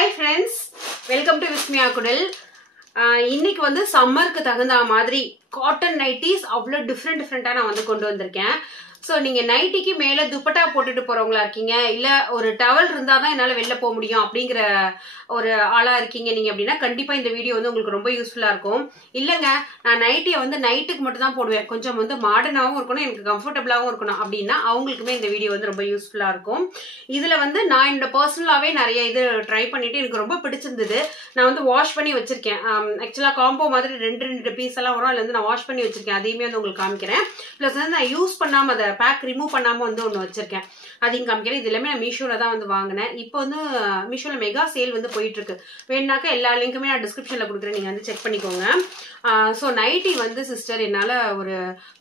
Hi friends, welcome to Vismaya Kudal. இன்னைக்கு வந்து சம்மருக்கு தகுந்த மாதிரி காட்டன் நைட்டிஸ் அவ்வளவு டிஃப்ரெண்டா நான் வந்து கொண்டு வந்திருக்கேன். சோ நீங்க நைட்டிக்கு மேல துப்பட்டா போட்டுட்டு போறவங்களா இருக்கீங்க, இல்ல ஒரு டவல் இருந்தாதான் என்னால வெளில போக முடியும் அப்படிங்கிற ஒரு ஆளா இருக்கீங்க நீங்க அப்படின்னா கண்டிப்பா இந்த வீடியோ வந்து உங்களுக்கு ரொம்ப யூஸ்ஃபுல்லா இருக்கும். இல்லங்க நான் நைட்டியை வந்து நைட்டுக்கு மட்டும் தான் போடுவேன், கொஞ்சம் வந்து மாடர்னாவும் இருக்கணும், எனக்கு கம்ஃபர்டபுளாவும் இருக்கணும் அப்படின்னா அவங்களுக்குமே இந்த வீடியோ வந்து ரொம்ப யூஸ்ஃபுல்லா இருக்கும். இதுல வந்து நான் என்னோட பர்சனலாவே நிறைய இது ட்ரை பண்ணிட்டு எனக்கு ரொம்ப பிடிச்சிருந்தது. நான் வந்து வாஷ் பண்ணி வச்சிருக்கேன். ஆக்சுவலா காம்போ மாதிரி ரெண்டு பீஸ் எல்லாம் வரும், அதுல வந்து நான் வாஷ் பண்ணி வச்சிருக்கேன், அதையுமே வந்து உங்களுக்கு காமிக்கிறேன். பிளஸ் வந்து நான் யூஸ் பண்ணாம அதை பேக் ரிமூவ் பண்ணாம வந்து ஒன்னு வச்சிருக்கேன், அதையும் காமிக்கிறேன். இது எல்லாமே நான் மீஷோல தான் வந்து வாங்கினேன். இப்போ வந்து மீஷோல மெகா சேல் வந்து போயிட்டு இருக்கு. வேணாக்க எல்லா லிங்க்குமே நான் டிஸ்கிரிப்ஷன்ல கொடுக்குறேன், நீங்க வந்து செக் பண்ணிக்கோங்க. ஸோ நைட்டி வந்து சிஸ்டர் என்னால ஒரு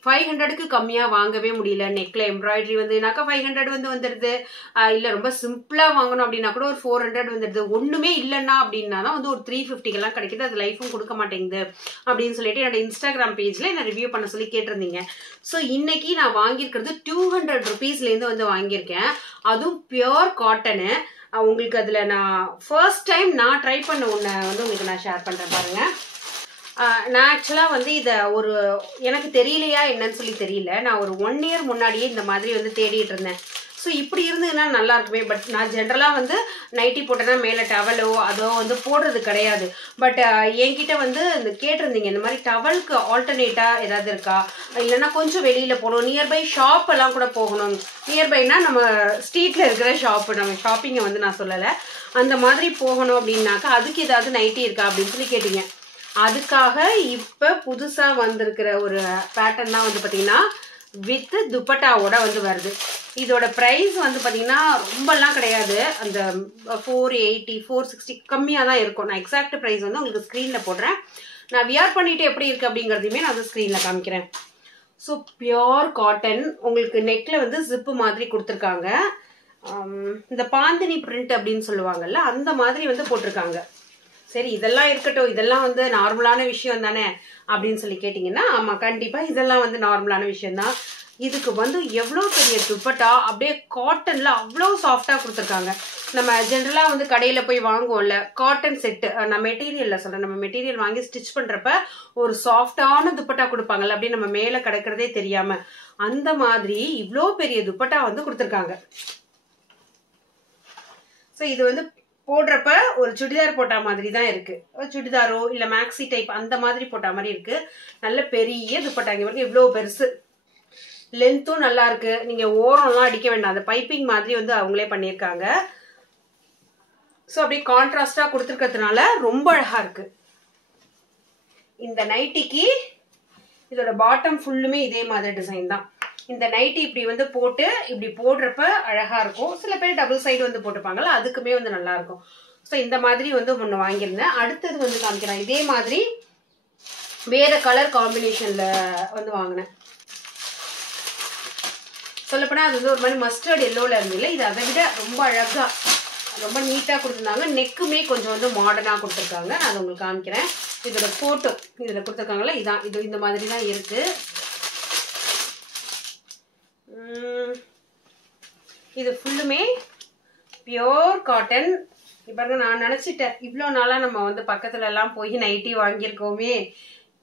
500க்கு கம்மியா வாங்கவே முடியல. நெக்ல எம்ப்ராய்டரி வந்து 500 வந்து வந்துடுது, இல்ல ரொம்ப சிம்பிளா வாங்கணும் அப்படின்னா கூட ஒரு 400 வந்துடுது. ஒண்ணுமே இல்லைன்னா அப்படின்னா தான் வந்து ஒரு 350 எல்லாம் கிடைக்குது. அது லைஃபும் கொடுக்க மாட்டேங்குது அப்படின்னு சொல்லிட்டு என்னோட இன்ஸ்டாகிராம் பேஜ்ல என்ன ரிவ்யூ பண்ண சொல்லி கேட்டிருந்தீங்க. ஸோ இன்னைக்கு நான் வாங்கியிருக்கிறது 200 ருபீஸ்ல இருந்து வந்து வாங்கியிருக்கேன். அதுவும் பியோர் காட்டனு. உங்களுக்கு அதுல நான் ஃபர்ஸ்ட் டைம் நான் ட்ரை பண்ண ஒண்ணு வந்து உங்களுக்கு நான் ஷேர் பண்றேன் பாருங்க. நான் ஆக்சுவலா வந்து இத ஒரு எனக்கு தெரியலையா என்னன்னு சொல்லி தெரியல, நான் ஒரு 1 இயர் முன்னாடியே இந்த மாதிரி வந்து தேடிட்டு இருந்தேன். ஸோ இப்படி இருந்ததுன்னா நல்லா இருக்குமே. பட் நான் ஜென்ரலா வந்து நைட்டி போட்டேன்னா மேல டவலோ அதோ வந்து போடுறது கிடையாது. பட் என்கிட்ட வந்து இந்த கேட்டிருந்தீங்க இந்த மாதிரி டவலுக்கு ஆல்டர்னேட்டா ஏதாவது இருக்கா, இல்லைன்னா கொஞ்சம் வெளியில போகணும், நியர்பை ஷாப் எல்லாம் கூட போகணும். நியர்பைனா நம்ம ஸ்ட்ரீட்ல இருக்கிற ஷாப், நம்ம ஷாப்பிங்கை வந்து நான் சொல்லலை, அந்த மாதிரி போகணும் அப்படின்னாக்கா அதுக்கு ஏதாவது நைட்டி இருக்கா அப்படின்னு சொல்லி கேட்டீங்க. அதுக்காக இப்ப புதுசா வந்திருக்கிற ஒரு பேட்டர்ன் தான் வந்து பாத்தீங்கன்னா வித் துப்பட்டாவோட வந்து வருது. இதோட பிரைஸ் வந்து பாத்தீங்கன்னா ரொம்பலாம் கிடையாது, அந்த 480 460 கம்மியா தான் இருக்கும். நான் எக்ஸாக்ட் பிரைஸ் வந்து உங்களுக்கு ஸ்கிரீன்ல போடுறேன். நான் வியர் பண்ணிட்டு எப்படி இருக்கு அப்படிங்கறதையுமே நான் ஸ்கிரீன்ல காமிக்கிறேன். ஸோ பியோர் காட்டன், உங்களுக்கு நெக்ல வந்து ஜிப்பு மாதிரி கொடுத்துருக்காங்க. இந்த பாந்தினி பிரிண்ட் அப்படின்னு சொல்லுவாங்கல்ல, அந்த மாதிரி வந்து போட்டிருக்காங்க. சரி இதெல்லாம் இருக்கட்டும், இதெல்லாம் வந்து நார்மலான விஷயம் தானே அப்படின்னு சொல்லி கேட்டீங்கன்னா ஆமா கண்டிப்பா இதெல்லாம் வந்து நார்மலான விஷயம் தான். இதுக்கு வந்து எவ்வளவு பெரிய துப்பட்டா, அப்படியே காட்டன்ல அவ்வளவு சாஃப்டா கொடுத்துருக்காங்க. நம்ம ஜென்ரலா வந்து கடையில போய் வாங்குவோம்ல காட்டன் செட், நான் மெட்டீரியல்ல சொல்றேன், நம்ம மெட்டீரியல் வாங்கி ஸ்டிச் பண்றப்ப ஒரு சாஃப்டான துப்பட்டா கொடுப்பாங்கல்ல, அப்படியே நம்ம மேல கிடக்கிறதே தெரியாம, அந்த மாதிரி இவ்வளோ பெரிய துப்பட்டா வந்து கொடுத்துருக்காங்க. ஸோ இது வந்து போடுறப்ப ஒரு சுடிதார் போட்ட மாதிரி தான் இருக்கு, சுடிதாரோ இல்ல மேக்ஸி டைப் அந்த மாதிரி போட்ட மாதிரி இருக்கு. நல்ல பெரிய துப்பட்டாங்க பாருங்க, இவ்வளவு பெருசு, லென்த்தும் நல்லா இருக்கு. நீங்க ஓரம்லாம் அடிக்க வேண்டாம், அந்த பைப்பிங் மாதிரி வந்து அவங்களே பண்ணிருக்காங்க. ஸோ அப்படியே கான்ட்ராஸ்டா கொடுத்துருக்கிறதுனால ரொம்ப அழகா இருக்கு. இந்த நைட்டிக்கு இதோட பாட்டம் ஃபுல்லுமே இதே மாதிரி டிசைன் தான். இந்த நைட்டி இப்படி வந்து போட்டு இப்படி போடுறப்ப அழகா இருக்கும். சில பேர் டபுள் சைடு வந்து போட்டுப்பாங்கல்ல, அதுக்குமே வந்து நல்லா இருக்கும். ஸோ இந்த மாதிரி வந்து ஒன்று வாங்கியிருந்தேன். அடுத்தது வந்து காமிக்கிறேன், இதே மாதிரி வேற கலர் காம்பினேஷன்ல வந்து வாங்கினேன். சொல்லப்போனா அது வந்து ஒரு மாதிரி மஸ்டர்ட் எல்லோல இருந்ததுல, இது அதை விட ரொம்ப அழகா ரொம்ப நீட்டா கொடுத்துருந்தாங்க. நெக்குமே கொஞ்சம் வந்து மாடர்னா கொடுத்துருக்காங்க. நான் அதை உங்களுக்கு காமிக்கிறேன். இதோட போட்டோ இதுல கொடுத்துருக்காங்கல்ல, இதான் இது இந்த மாதிரி தான் இருக்கு. இது ஃபுல்லுமே பியோர் காட்டன். பாருங்க, நான் நினைச்சிட்டேன் இவ்வளவு நாளா நம்ம வந்து பக்கத்துல எல்லாம் போய் நைட்டி வாங்கியிருக்கோமே,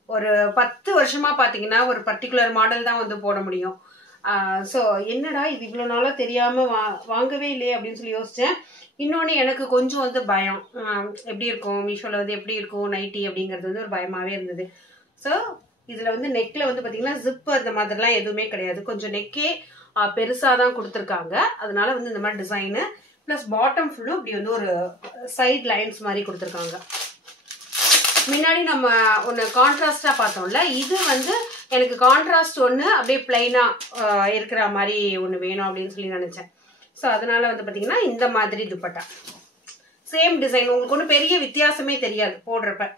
ஒரு 10 வருஷமா பாத்தீங்கன்னா ஒரு பர்டிகுலர் மாடல் தான் வந்து போட முடியும். ஸோ என்னடா இது இவ்வளவு நாளா தெரியாம வாங்கவே இல்லையே அப்படின்னு சொல்லி யோசிச்சேன். இன்னொன்னு எனக்கு கொஞ்சம் வந்து பயம், எப்படி இருக்கும் மீஷோல வந்து எப்படி இருக்கும் நைட்டி அப்படிங்கிறது வந்து ஒரு பயமாவே இருந்தது. ஸோ இதுல வந்து நெக்ல வந்து பாத்தீங்கன்னா ஜிப் அந்த மாதிரிலாம் எதுவுமே கிடையாது, கொஞ்சம் நெக்கே பெருசாதான் கொடுத்துருக்காங்க. அதனால வந்து இந்த மாதிரி டிசைனு பிளஸ் பாட்டம் ஃபுல்லும் இப்படி வந்து ஒரு சைட் லைன்ஸ் மாதிரி கொடுத்துருக்காங்க. முன்னாடி நம்ம ஒன்னு கான்ட்ராஸ்டா பார்த்தோம்ல, இது வந்து எனக்கு கான்ட்ராஸ்ட் ஒண்ணு அப்படியே பிளைனா இருக்கிற மாதிரி ஒண்ணு வேணும் அப்படின்னு சொல்லி நினைச்சேன். ஸோ அதனால வந்து பாத்தீங்கன்னா இந்த மாதிரி துப்பட்டா சேம் டிசைன், உங்களுக்கு ஒன்றும் பெரிய வித்தியாசமே தெரியாது, போடுறப்ப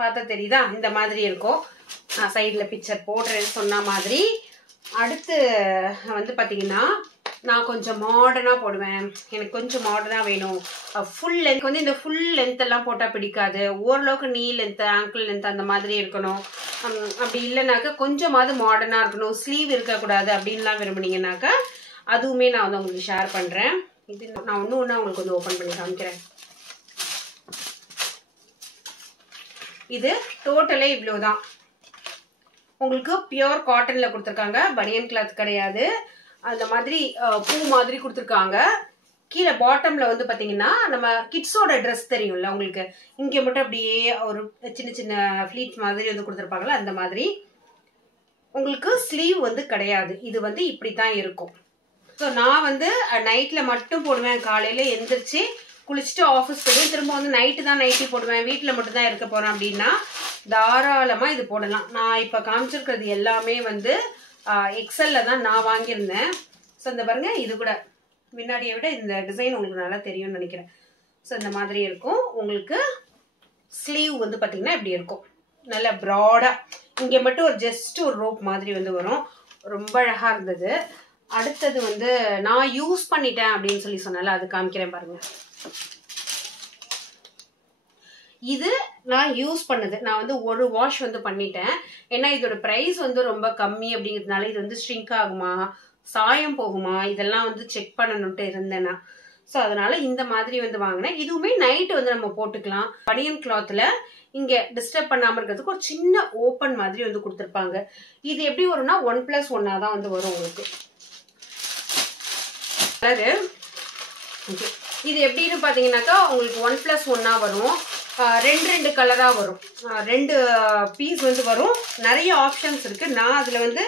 பார்த்தா தெரியுதா இந்த மாதிரி இருக்கும். நான் சைட்ல பிக்சர் போடுறேன்னு சொன்ன மாதிரி. அடுத்து வந்து பாத்தீங்கன்னா நான் கொஞ்சம் மாடர்னா போடுவேன், எனக்கு கொஞ்சம் மாடர்னா வேணும். ஃபுல் லென்த் வந்து இந்த ஃபுல் லென்த் எல்லாம் போட்டா பிடிக்காது, ஓரளவுக்கு நீ லென்த் ஆங்கிள் லென்த் அந்த மாதிரி இருக்கணும். அப்படி இல்லைனாக்கா கொஞ்சமாவது மாடர்னா இருக்கணும், ஸ்லீவ் இருக்கக்கூடாது அப்படின்லாம் விரும்புனீங்கன்னாக்கா அதுவுமே நான் வந்து உங்களுக்கு ஷேர் பண்றேன். இது நான் ஒன்று உங்களுக்கு வந்து ஓப்பன் பண்ணி காமிக்கிறேன். இது டோட்டலே இவ்வளவுதான். உங்களுக்கு பியூர் காட்டன்ல கொடுத்துருக்காங்க, பனியன் கிளாத் கிடையாது. அந்த மாதிரி பூ மாதிரி கொடுத்துருக்காங்க. கீழே பாட்டம்ல வந்து பாத்தீங்கன்னா நம்ம கிட்ஸோட ட்ரெஸ் தெரியும்ல உங்களுக்கு, இங்க மட்டும் அப்படியே ஒரு சின்ன சின்ன ஃபிளீட்ஸ் மாதிரி வந்து கொடுத்துருப்பாங்கல்ல, அந்த மாதிரி. உங்களுக்கு ஸ்லீவ் வந்து கிடையாது. இது வந்து இப்படித்தான் இருக்கும். ஸோ நான் வந்து நைட்ல மட்டும் போடுவேன். காலையில எந்திரிச்சு குளிச்சுட்டு ஆஃபீஸ் போயிடுவேன். திரும்ப வந்து நைட்டு தான் நைட்டி போடுவேன். வீட்டில் மட்டும் தான் இருக்க போறேன் அப்படின்னா தாராளமா இது போடலாம். நான் இப்ப காமிச்சிருக்கிறது எல்லாமே வந்து எக்ஸல்ல தான் நான் வாங்கியிருந்தேன். ஸோ இந்த பாருங்க, இது கூட முன்னாடியை விட இந்த டிசைன் உங்களுக்கு நல்லா தெரியும்னு நினைக்கிறேன். ஸோ இந்த மாதிரி இருக்கும். உங்களுக்கு ஸ்லீவ் வந்து பாத்தீங்கன்னா இப்படி இருக்கும், நல்ல ப்ராடா. இங்க மட்டும் ஒரு ஜஸ்ட் ஒரு ரோப் மாதிரி வந்து வரும். ரொம்ப அழகா இருந்தது. அடுத்தது வந்து நான் யூஸ் பண்ணிட்டேன் அப்படின்னு சொல்லி சொன்னால, அது காமிக்கிறேன் பாருங்க. இது நான் யூஸ் பண்ணது. நான் வந்து ஒரு வாஷ் வந்து பண்ணிட்டேன். ஏன்னா இதோட பிரைஸ் வந்து ரொம்ப கம்மி அப்படிங்கிறதுனால இது வந்து ஷ்ரிங்க் ஆகுமா, சாயம் போகுமா, இதெல்லாம் வந்து செக் பண்ணணும்ட்டு இருந்தேன் நான். ஸோ அதனால இந்த மாதிரி வந்து வாங்கினேன். இதுவுமே நைட் வந்து நம்ம போட்டுக்கலாம். பனியன் கிளாத்ல இங்க டிஸ்டர்ப் பண்ணாம இருக்கிறதுக்கு ஒரு சின்ன ஓப்பன் மாதிரி வந்து கொடுத்துருப்பாங்க. இது எப்படி வரும்னா 1+1 தான் வந்து வரும் உங்களுக்கு. இது எப்படின்னு பாத்தீங்கன்னாக்கா உங்களுக்கு 1+1 வரும். ரெண்டு கலரா வரும். 2 பீஸ் வந்து வரும். நிறைய ஆப்ஷன்ஸ் இருக்கு. நான் அதுல வந்து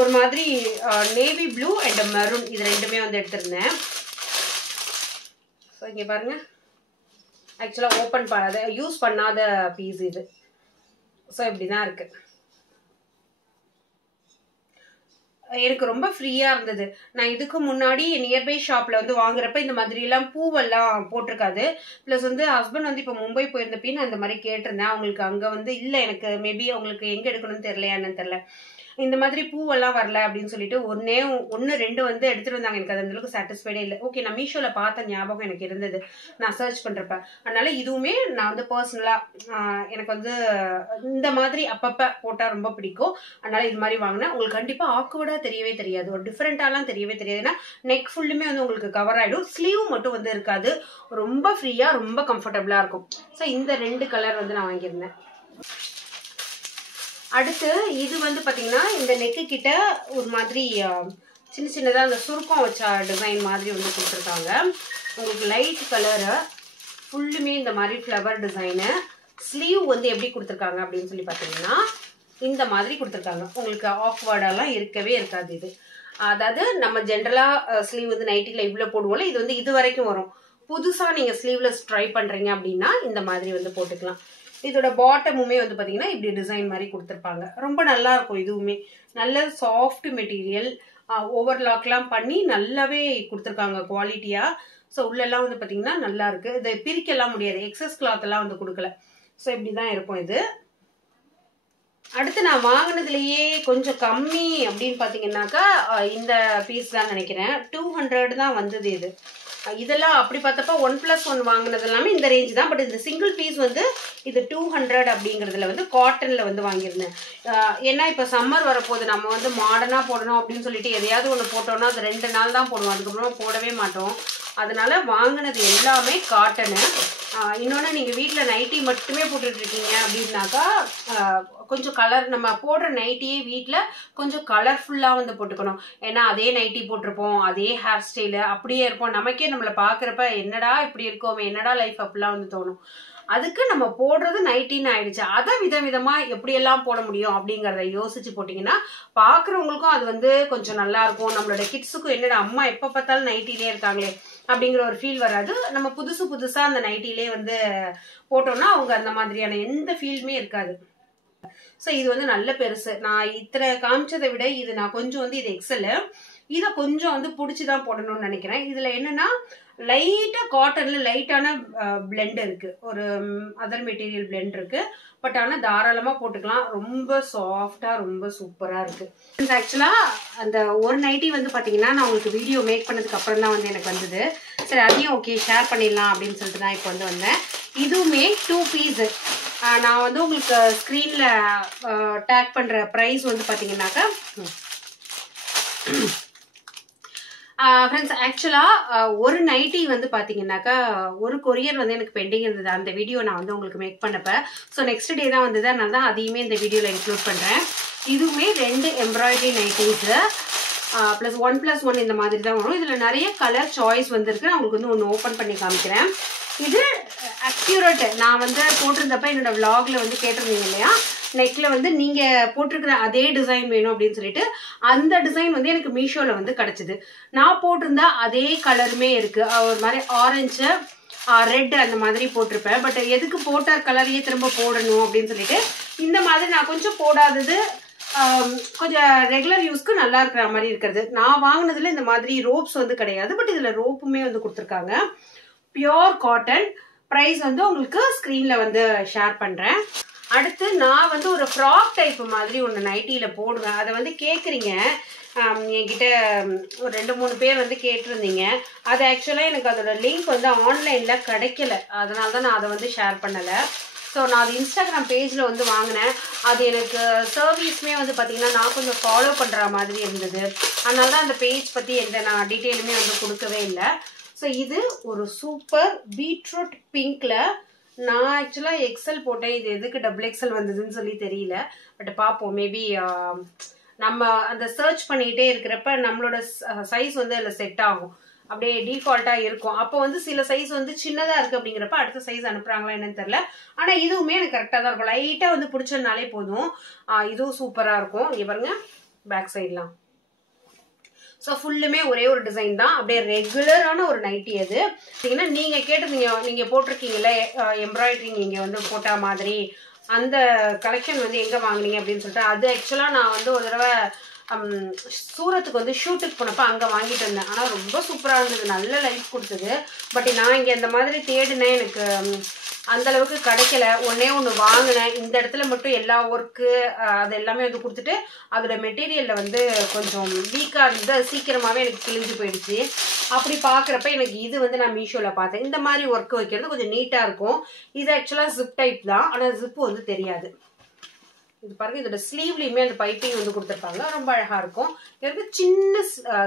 ஒரு மாதிரி நேவி ப்ளூ அண்ட் மெரூன் இது ரெண்டுமே வந்து எடுத்திருந்தேன். இங்க பாருங்க, ஆக்சுவலா ஓபன் பண்ணாத யூஸ் பண்ணாத பீஸ் இது. ஸோ இப்படிதான் இருக்கு. எனக்கு ரொம்ப ஃப்ரீயா இருந்தது. நான் இதுக்கு முன்னாடி நியர்பை ஷாப்ல வந்து வாங்குறப்ப இந்த மாதிரி எல்லாம் பூவெல்லாம் போட்டிருக்காது. பிளஸ் வந்து ஹஸ்பண்ட் வந்து இப்ப மும்பை போயிருந்தப்ப நான் இந்த மாதிரி கேட்டிருந்தேன். அவங்களுக்கு அங்க வந்து இல்ல, எனக்கு மேபி அவங்களுக்கு எங்க எடுக்கணும்னு தெரியலையான்னு தெரியல, இந்த மாதிரி பூவெல்லாம் வரல அப்படின்னு சொல்லிட்டு 1-2 வந்து எடுத்துட்டு வந்தாங்க. எனக்கு அது அந்த அளவுக்கு சாட்டிஸ்ஃபைடே இல்லை. ஓகே, நான் மீஷோல பார்த்த ஞாபகம் எனக்கு இருந்தது நான் சர்ச் பண்றப்ப. அதனால இதுவுமே நான் வந்து பர்சனலா எனக்கு வந்து இந்த மாதிரி அப்பப்ப போட்டா ரொம்ப பிடிக்கும். அதனால இது மாதிரி வாங்கினேன். உங்களுக்கு கண்டிப்பா ஆக்வர்டா தெரியவே தெரியாது, ஒரு டிஃபரெண்டாலாம் தெரியவே தெரியாது. ஏன்னா நெக் ஃபுல்லுமே வந்து உங்களுக்கு கவர் ஆயிடும். ஸ்லீவ் மட்டும் வந்து இருக்காது. ரொம்ப ஃப்ரீயா ரொம்ப கம்ஃபர்டபுளா இருக்கும். ஸோ இந்த 2 கலர் வந்து நான் வாங்கியிருந்தேன். அடுத்து இது வந்து பாத்தீங்கன்னா இந்த நெக்கு கிட்ட ஒரு மாதிரி சின்ன சின்னதா அந்த சுருக்கம் வச்ச டிசைன் மாதிரி வந்து கொடுத்துருக்காங்க. உங்களுக்கு லைட் கலரு, ஃபுல்லுமே இந்த மாதிரி ஃப்ளவர் டிசைனு. ஸ்லீவ் வந்து எப்படி கொடுத்துருக்காங்க அப்படின்னு சொல்லி பாத்தீங்கன்னா இந்த மாதிரி கொடுத்துருக்காங்க. உங்களுக்கு ஆக்வர்டெல்லாம் இருக்கவே இருக்காது. இது அதாவது நம்ம ஜென்ரலா ஸ்லீவ் வந்து நைட்டில இவ்வளவு போடுவோம்ல, இது வந்து இது வரைக்கும் வரும். புதுசா நீங்க ஸ்லீவ்லெஸ் ட்ரை பண்றீங்க அப்படின்னா இந்த மாதிரி வந்து போட்டுக்கலாம். இதோட பாட்டமுமே வந்து பாத்தீங்கன்னா இப்படி டிசைன் மாதிரி கொடுத்துருப்பாங்க. ரொம்ப நல்லா இருக்கும். இதுவுமே நல்ல சாஃப்ட் மெட்டீரியல், ஓவர்லாக்லாம் பண்ணி நல்லாவே கொடுத்துருக்காங்க குவாலிட்டியா. ஸோ உள்ளெல்லாம் வந்து பாத்தீங்கன்னா நல்லா இருக்கு. இதை பிரிக்கலாம் முடியாது, எக்ஸஸ் கிளாத் எல்லாம் வந்து கொடுக்கல. ஸோ இப்படிதான் இருக்கும் இது. அடுத்து நான் வாங்கினதுலயே கொஞ்சம் கம்மி அப்படின்னு பாத்தீங்கன்னாக்கா இந்த பீஸ் தான் நினைக்கிறேன். 200 தான் வந்தது இது. இதெல்லாம் அப்படி பார்த்தப்ப 1+1 வாங்கினது எல்லாமே இந்த ரேஞ்ச் தான். பட் இந்த சிங்கிள் பீஸ் வந்து இது 200 அப்படிங்கறதுல வந்து காட்டன்ல வந்து வாங்கியிருந்தேன். ஏன்னா இப்ப சம்மர் வரப்போது, நம்ம வந்து மாடர்னா போடணும் அப்படின்னு சொல்லிட்டு எதையாவது ஒண்ணு போட்டோம்னா அது 2 நாள் தான் போடுவோம், அதுக்கப்புறமா போடவே மாட்டோம். அதனால வாங்கினது எல்லாமே காட்டனு. இன்னொன்னு நீங்க வீட்டுல நைட்டி மட்டுமே போட்டுட்டு இருக்கீங்க அப்படின்னாக்கா கொஞ்சம் கலர், நம்ம போடுற நைட்டியே வீட்டுல கொஞ்சம் கலர்ஃபுல்லா வந்து போட்டுக்கணும். ஏன்னா அதே நைட்டி போட்டிருப்போம், அதே ஹேர் ஸ்டைலு அப்படியே இருப்போம். நமக்கே நம்மளை பாக்குறப்ப என்னடா இப்படி இருக்கோமே, என்னடா லைஃப் அப்படிலாம் வந்து தோணும். அதுக்கு நம்ம போடுறது நைட்டின்னு ஆயிடுச்சு. அதை விதவிதமா எப்படியெல்லாம் போட முடியும் அப்படிங்கறத யோசிச்சு போட்டீங்கன்னா பாக்குறவங்களுக்கும் அது வந்து கொஞ்சம் நல்லா இருக்கும். நம்மளோட கிட்ஸுக்கும் என்னடா அம்மா எப்ப பார்த்தாலும் நைட்டிலே இருக்காங்களே அப்படிங்கிற ஒரு ஃபீல் வராது. நம்ம புதுசா அந்த நைட்டிலே வந்து போட்டோம்னா அவங்க அந்த மாதிரியான எந்த ஃபீலுமே இருக்காது. ஸோ இது வந்து நல்ல பெருசு. நான் இத்தனை காமிச்சதை விட இது நான் கொஞ்சம் வந்து இது எக்ஸல், இதை கொஞ்சம் வந்து பிடிச்சிதான் போடணும்னு நினைக்கிறேன். இதுல என்னன்னா லைட்டா காட்டன்ல லைட்டான பிளெண்ட் இருக்கு, ஒரு அதர் மெட்டீரியல் பிளெண்ட் இருக்கு. பட் ஆனா தாராளமா போட்டுக்கலாம். ரொம்ப சாஃப்டா ரொம்ப சூப்பரா இருக்கு. ஆக்சுவலா அந்த ஒரு நைட்டி வந்து பாத்தீங்கன்னா நான் உங்களுக்கு வீடியோ மேக் பண்ணதுக்கு அப்புறம் தான் வந்து எனக்கு வந்தது. சரி அதையும் ஓகே ஷேர் பண்ணிடலாம் அப்படின்னு சொல்லிட்டு தான் இப்போ வந்து வந்தேன். இதுவுமே 2 பீஸ். நான் வந்து உங்களுக்கு ஸ்கிரீன்ல டேக் பண்ற பிரைஸ் வந்து பாத்தீங்கன்னாக்கா ஃப்ரெண்ட்ஸ் ஆக்சுவலா ஒரு நைட்டி வந்து பாத்தீங்கன்னாக்கா ஒரு கொரியர் வந்து எனக்கு பெண்டிங் இருந்தது. அந்த வீடியோ நான் வந்து உங்களுக்கு மேக் பண்ணப்ப ஸோ நெக்ஸ்ட் டே தான் வந்தது. அதனால தான் அதையுமே இந்த வீடியோல இன்க்ளூட் பண்றேன். இதுவுமே 2 எம்ப்ராய்டரி நைட்டிஸ் +1 + 1 இந்த மாதிரி தான் வரும். இதுல நிறைய கலர் சாய்ஸ் வந்துருக்கு. நான் உங்களுக்கு வந்து ஒன்று ஓப்பன் பண்ணி காமிக்கிறேன். இது அக்யூரேட். நான் வந்து போட்டிருந்தப்ப என்னோட விளாக்ல வந்து கேட்டிருந்தீங்க இல்லையா, நெக்ல வந்து நீங்க போட்டிருக்கிற அதே டிசைன் வேணும் அப்படின்னு சொல்லிட்டு அந்த டிசைன் வந்து எனக்கு மீஷோல வந்து கிடைச்சது. நான் போட்டிருந்தா அதே கலருமே இருக்கு. ஒரு மாதிரி ஆரஞ்சு ரெட் அந்த மாதிரி போட்டிருப்பேன். பட் எதுக்கு போட்ட கலரையே திரும்ப போடணும் அப்படின்னு சொல்லிட்டு இந்த மாதிரி நான் கொஞ்சம் போடாதது கொஞ்சம் ரெகுலர் யூஸ்க்கு நல்லா இருக்கிற மாதிரி இருக்கிறது. நான் வாங்கினதுல இந்த மாதிரி ரோப்ஸ் வந்து கிடையாது. பட் இதுல ரோப்புமே வந்து கொடுத்துருக்காங்க. Pure cotton. பிரைஸ் வந்து உங்களுக்கு ஸ்கிரீன்ல வந்து ஷேர் பண்றேன். அடுத்து நான் வந்து ஒரு ஃப்ராக் டைப் மாதிரி ஒன்று நைட்டியில போடுவேன். அதை வந்து கேட்குறீங்க, என்கிட்ட ஒரு 2-3 பேர் வந்து கேட்டிருந்தீங்க. அது ஆக்சுவலாக எனக்கு அதோட லிங்க் வந்து ஆன்லைன்ல கிடைக்கல. அதனால தான் நான் அதை வந்து ஷேர் பண்ணலை. ஸோ நான் அது இன்ஸ்டாகிராம் பேஜில் வந்து வாங்கினேன். அது எனக்கு சர்வீஸ்மே வந்து பார்த்தீங்கன்னா நான் கொஞ்சம் ஃபாலோ பண்ணுற மாதிரி இருந்தது. அதனால தான் அந்த பேஜ் பற்றி எந்த நான் டீட்டெயிலுமே வந்து கொடுக்கவே இல்லை. ஸோ இது ஒரு சூப்பர் பீட்ரூட் பிங்க்ல. நான் ஆக்சுவலா எக்ஸல் போட்டேன். இது எதுக்கு XXL வந்ததுன்னு சொல்லி தெரியல. பட் பார்ப்போம். மேபி நம்ம அந்த சர்ச் பண்ணிக்கிட்டே இருக்கிறப்ப நம்மளோட சைஸ் வந்து அதில் செட் ஆகும். அப்படியே டிஃபால்ட்டா இருக்கும். அப்போ வந்து சில சைஸ் வந்து சின்னதா இருக்கு அப்படிங்கிறப்ப அடுத்த சைஸ் அனுப்புறாங்களா என்னன்னு தெரியல. ஆனா இதுவுமே எனக்கு கரெக்டா தான் இருக்கும். லைட்டா வந்து பிடிச்சதுனாலே போதும். இதுவும் சூப்பரா இருக்கும். இங்க பாருங்க பேக் சைட்லாம். ஸோ ஃபுல்லுமே ஒரே ஒரு டிசைன் தான். அப்படியே ரெகுலரான ஒரு நைட்டி. அது நீங்க கேட்டிருந்தீங்க, நீங்க போட்டிருக்கீங்கல்ல எம்ப்ராய்டரி நீங்க வந்து போட்ட மாதிரி அந்த கலெக்ஷன் வந்து எங்க வாங்கினீங்க அப்படின்னு சொல்லிட்டு, அது ஆக்சுவலா நான் வந்து ஒரு தடவை சூரத்துக்கு வந்து ஷூட்டுக்கு போனப்ப அங்க வாங்கிட்டு இருந்தேன். ஆனா ரொம்ப சூப்பரா இருந்தது, நல்ல லைஃப் கொடுத்தது. பட் நான் இங்க இந்த மாதிரி தேடினேன், எனக்கு அந்த அளவுக்கு கிடைக்கல. ஒன்னே ஒன்று வாங்கினேன். இந்த இடத்துல மட்டும் எல்லா ஒர்க்கு அது எல்லாமே வந்து கொடுத்துட்டு அதோட மெட்டீரியல்ல வந்து கொஞ்சம் வீக்கா இருந்து அது சீக்கிரமாவே எனக்கு கிழிஞ்சு போயிடுச்சு. அப்படி பாக்குறப்ப எனக்கு இது வந்து நான் மீஷோல பார்த்தேன். இந்த மாதிரி ஒர்க் வைக்கிறது கொஞ்சம் நீட்டா இருக்கும். இது ஆக்சுவலா ஜிப் டைப் தான். ஆனா ஜிப் வந்து தெரியாது. இது பாருங்க, இதோட ஸ்லீவ்லயுமே அந்த பைப்பிங் வந்து கொடுத்துருப்பாங்க. ரொம்ப அழகா இருக்கும். எனக்கு சின்ன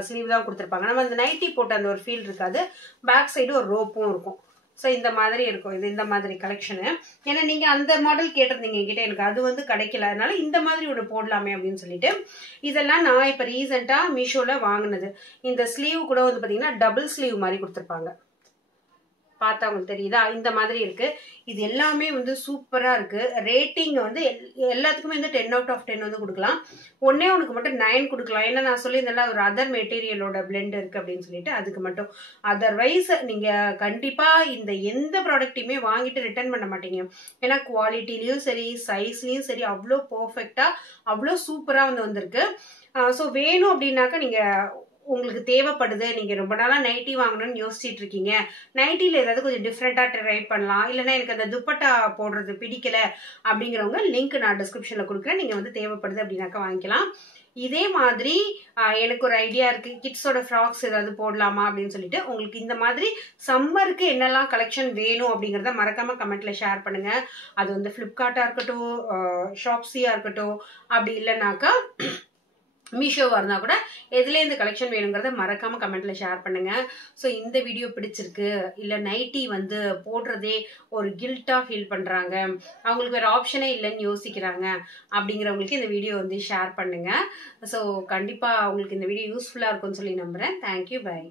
ஸ்லீவ் தான் கொடுத்துருப்பாங்க. நம்ம அந்த நைட்டி போட்ட அந்த ஒரு ஃபீல் இருக்காது. பேக் சைடு ஒரு ரோப்பும் இருக்கும். ஸோ இந்த மாதிரி இருக்கும். இது இந்த மாதிரி கலெக்ஷனு. ஏன்னா நீங்க அந்த மாடல் கேட்டிருந்தீங்க என்கிட்ட, எனக்கு அது வந்து கிடைக்கல. அதனால இந்த மாதிரி ஒன்று போடலாமே அப்படின்னு சொல்லிட்டு இதெல்லாம் நான் இப்ப ரீசெண்டா மீஷோல வாங்கினது. இந்த ஸ்லீவ் கூட வந்து பாத்தீங்கன்னா டபுள் ஸ்லீவ் மாதிரி கொடுத்துருப்பாங்க. பார்த்தா உங்களுக்கு தெரியுதா? இந்த மாதிரி இருக்கு. இது எல்லாமே வந்து சூப்பரா இருக்கு. ரேட்டிங் வந்து எல்லாத்துக்குமே வந்து 10 out of 10 வந்து கொடுக்கலாம். ஒன்னே ஒண்ணுக்கு மட்டும் 9 கொடுக்கலாம். ஏன்னா நான் சொல்லியிருந்தேன் ஒரு அதர் மெட்டீரியலோட பிளெண்ட் இருக்கு அப்படின்னு சொல்லிட்டு, அதுக்கு மட்டும். அதர்வைஸ் நீங்க கண்டிப்பா இந்த எந்த ப்ராடக்ட்டையுமே வாங்கிட்டு ரிட்டர்ன் பண்ண மாட்டீங்க. ஏன்னா குவாலிட்டிலயும் சரி சைஸ்லயும் சரி அவ்வளோ பர்ஃபெக்டா அவ்வளோ சூப்பரா வந்து வந்திருக்கு. ஸோ வேணும் அப்படின்னாக்கா நீங்க உங்களுக்கு தேவைப்படுது, நீங்க ரொம்ப நாளா நைட்டி வாங்கணும்னு யோசிச்சுட்டு இருக்கீங்க, நைட்டில ஏதாவது கொஞ்சம் டிஃப்ரெண்டா ட்ரை பண்ணலாம், இல்லைன்னா எனக்கு அந்த துப்பட்டா போடுறது பிடிக்கல அப்படிங்கிறவங்க லிங்க் நான் டிஸ்கிரிப்ஷன்ல கொடுக்குறேன். நீங்க வந்து தேவைப்படுது அப்படின்னாக்கா வாங்கிக்கலாம். இதே மாதிரி எனக்கு ஒரு ஐடியா இருக்கு, கிட்ஸோட ஃப்ராக்ஸ் ஏதாவது போடலாமா அப்படின்னு சொல்லிட்டு. உங்களுக்கு இந்த மாதிரி சம்மருக்கு என்னெல்லாம் கலெக்ஷன் வேணும் அப்படிங்கறத மறக்காம கமெண்ட்ல ஷேர் பண்ணுங்க. அது வந்து பிளிப்கார்ட்டா இருக்கட்டும், ஷாப்ஸியா இருக்கட்டும், அப்படி இல்லைனாக்கா மீஷோவா இருந்தா கூட எதுல இந்த கலெக்ஷன் வேணுங்கிறத மறக்காம கமெண்ட்ல ஷேர் பண்ணுங்க. ஸோ இந்த வீடியோ பிடிச்சிருக்கு, இல்ல நைட்டி வந்து போடுறதே ஒரு கில்ட்டா ஃபீல் பண்றாங்க, அவங்களுக்கு வேற ஆப்ஷனே இல்லைன்னு யோசிக்கிறாங்க அப்படிங்கிறவங்களுக்கு இந்த வீடியோ வந்து ஷேர் பண்ணுங்க. ஸோ கண்டிப்பா உங்களுக்கு இந்த வீடியோ யூஸ்ஃபுல்லா இருக்கும்னு சொல்லி நம்புறேன். Thank you, by.